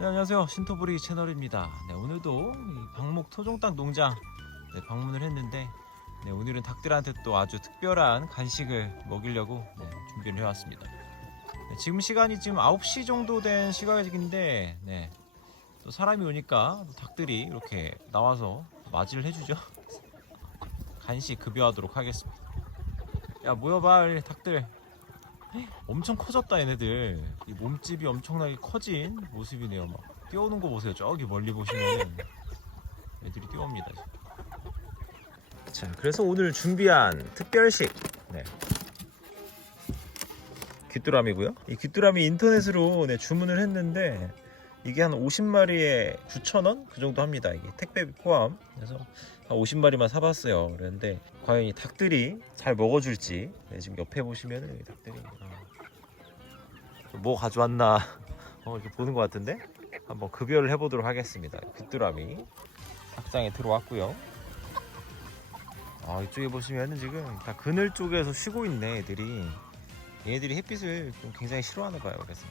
네, 안녕하세요. 신토부리 채널입니다. 네, 오늘도 이 방목 토종닭 농장 네, 방문을 했는데 네, 오늘은 닭들한테 또 아주 특별한 간식을 먹이려고 네, 준비를 해왔습니다. 네, 지금 시간이 지금 9시 정도 된 시각인데 네, 또 사람이 오니까 또 닭들이 이렇게 나와서 맞이를 해주죠. 간식 급여하도록 하겠습니다. 야 모여봐 닭들 엄청 커졌다 얘네들. 이 몸집이 엄청나게 커진 모습이네요. 막 뛰어오는 거 보세요. 저기 멀리 보시면 애들이 뛰어옵니다. 자 그래서 오늘 준비한 특별식. 네. 귀뚜라미고요. 이 귀뚜라미 인터넷으로 네, 주문을 했는데 이게 한 50마리에 9,000원? 그 정도 합니다. 이게 택배비 포함. 그래서 한 50마리만 사봤어요. 그런데 과연 이 닭들이 잘 먹어줄지 네, 지금 옆에 보시면은 이 닭들이 아, 뭐 가져왔나? 어, 이렇게 보는 것 같은데? 한번 급여를 해보도록 하겠습니다. 귀뚜라미. 닭장에 들어왔고요. 아 이쪽에 보시면은 지금 다 그늘 쪽에서 쉬고 있네 애들이. 얘네들이 햇빛을 좀 굉장히 싫어하나 봐요 그래서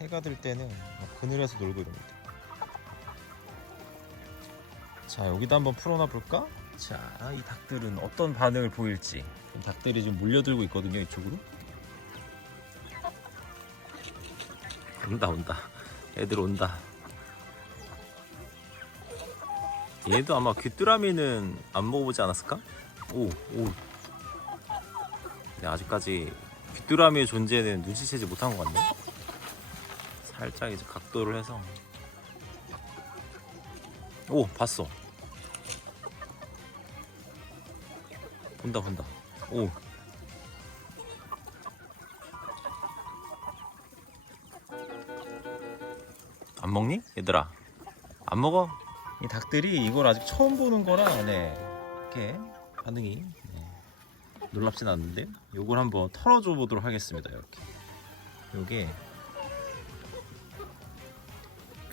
해가 들 때는 막 그늘에서 놀고 이럽니다 자 여기다 한번 풀어놔 볼까? 자 이 닭들은 어떤 반응을 보일지 닭들이 지금 몰려들고 있거든요 이쪽으로 온다 온다 애들 온다 얘도 아마 귀뚜라미는 안 먹어보지 않았을까? 오, 오. 네, 아직까지 귀뚜라미의 존재는 눈치채지 못한 것 같네. 살짝 이제 각도를 해서. 오, 봤어. 본다, 본다. 오. 안 먹니? 얘들아. 안 먹어? 이 닭들이 이걸 아직 처음 보는 거라 네 이렇게 반응이 네, 놀랍진 않는데 요걸 한번 털어줘 보도록 하겠습니다 이렇게 요게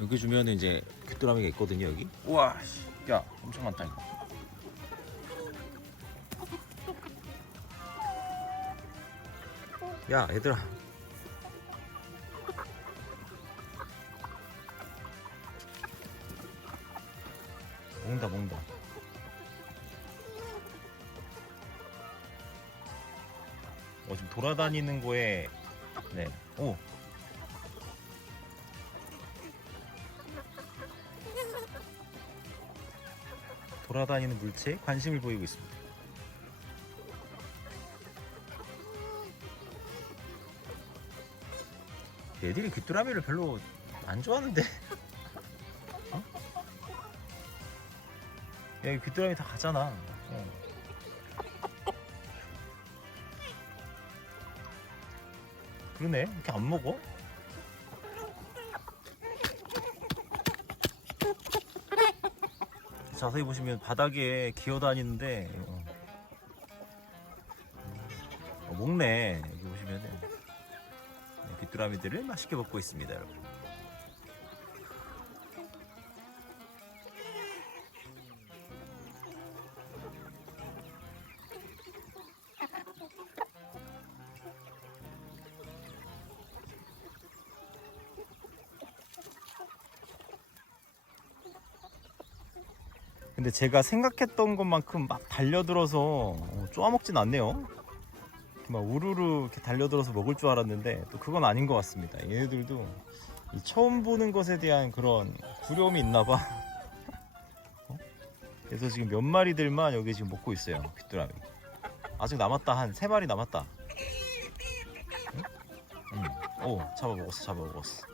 여기 주면 은 이제 귀뚜라미가 있거든요 여기. 우와 씨, 야 엄청 많다 이거. 야 얘들아. 먹는다 먹는다. 어 지금 돌아다니는 거에 네오 돌아다니는 물체에 관심을 보이고 있습니다 애들이 귀뚜라미를 별로 안 좋아하는데 야, 이 귀뚜라미 다 가잖아. 어. 그러네. 이렇게 안 먹어? 자세히 보시면 바닥에 기어다니는데 어. 어, 먹네. 여기 보시면은 네, 귀뚜라미들을 맛있게 먹고 있습니다, 여러분. 근데 제가 생각했던 것만큼 막 달려들어서 어, 쪼아먹진 않네요. 막 우르르 이렇게 달려들어서 먹을 줄 알았는데 또 그건 아닌 것 같습니다. 얘네들도 이 처음 보는 것에 대한 그런 두려움이 있나 봐. 어? 그래서 지금 몇 마리들만 여기 지금 먹고 있어요. 귀뚜라미. 아직 남았다. 한 세 마리 남았다. 응? 응. 오, 잡아먹었어. 잡아먹었어.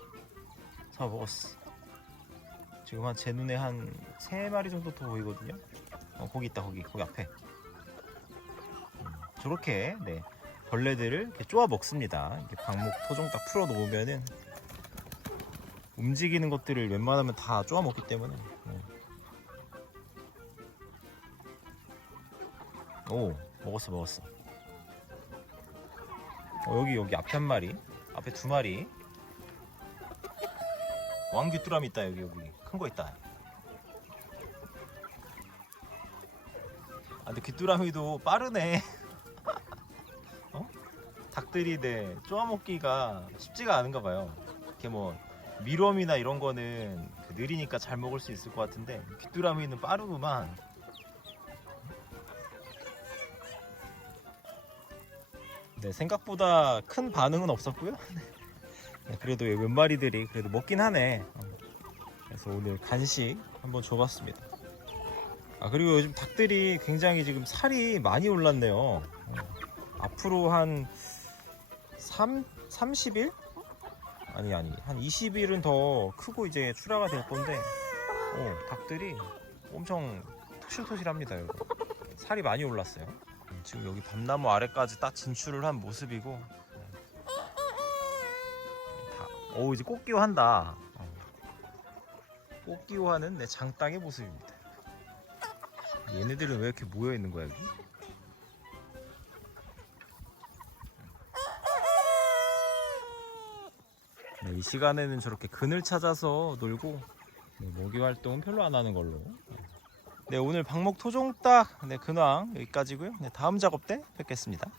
잡아먹었어. 지금 한 제 눈에 한 세 마리 정도 더 보이거든요. 어, 거기 있다 거기 거기 앞에. 음, 저렇게 네 벌레들을 이렇게 쪼아 먹습니다. 이렇게 방목 토종 딱 풀어 놓으면은 움직이는 것들을 웬만하면 다 쪼아 먹기 때문에. 음. 오 먹었어 먹었어. 어, 여기 여기 앞에 한 마리, 앞에 두 마리. 왕귀뚜라미 있다 여기 여기 큰 거 있다. 아 근데 귀뚜라미도 빠르네. 어? 닭들이 네 쪼아먹기가 쉽지가 않은가 봐요. 이렇게 뭐 미럼이나 이런 거는 그 느리니까 잘 먹을 수 있을 것 같은데 귀뚜라미는 빠르구만. 네, 생각보다 큰 반응은 없었고요. 네, 그래도 몇 마리들이 그래도 먹긴 하네. 어. 그래서 오늘 간식 한번 줘봤습니다. 아 그리고 요즘 닭들이 굉장히 지금 살이 많이 올랐네요. 어. 앞으로 한 3, 30일? 아니 아니 한 20일은 더 크고 이제 출하가 될 건데 어, 닭들이 엄청 토실토실합니다 여러분. 살이 많이 올랐어요. 음, 지금 여기 밤나무 아래까지 딱 진출을 한 모습이고 다, 오 이제 꽃기호 한다. 어. 꽃기호 하는 내 장땅의 모습입니다. 얘네들은 왜 이렇게 모여 있는 거야 여기? 네, 이 시간에는 저렇게 그늘 찾아서 놀고 네, 먹이 활동은 별로 안 하는 걸로. 네 오늘 방목 토종닭 네, 근황 여기까지고요. 네, 다음 작업 때 뵙겠습니다.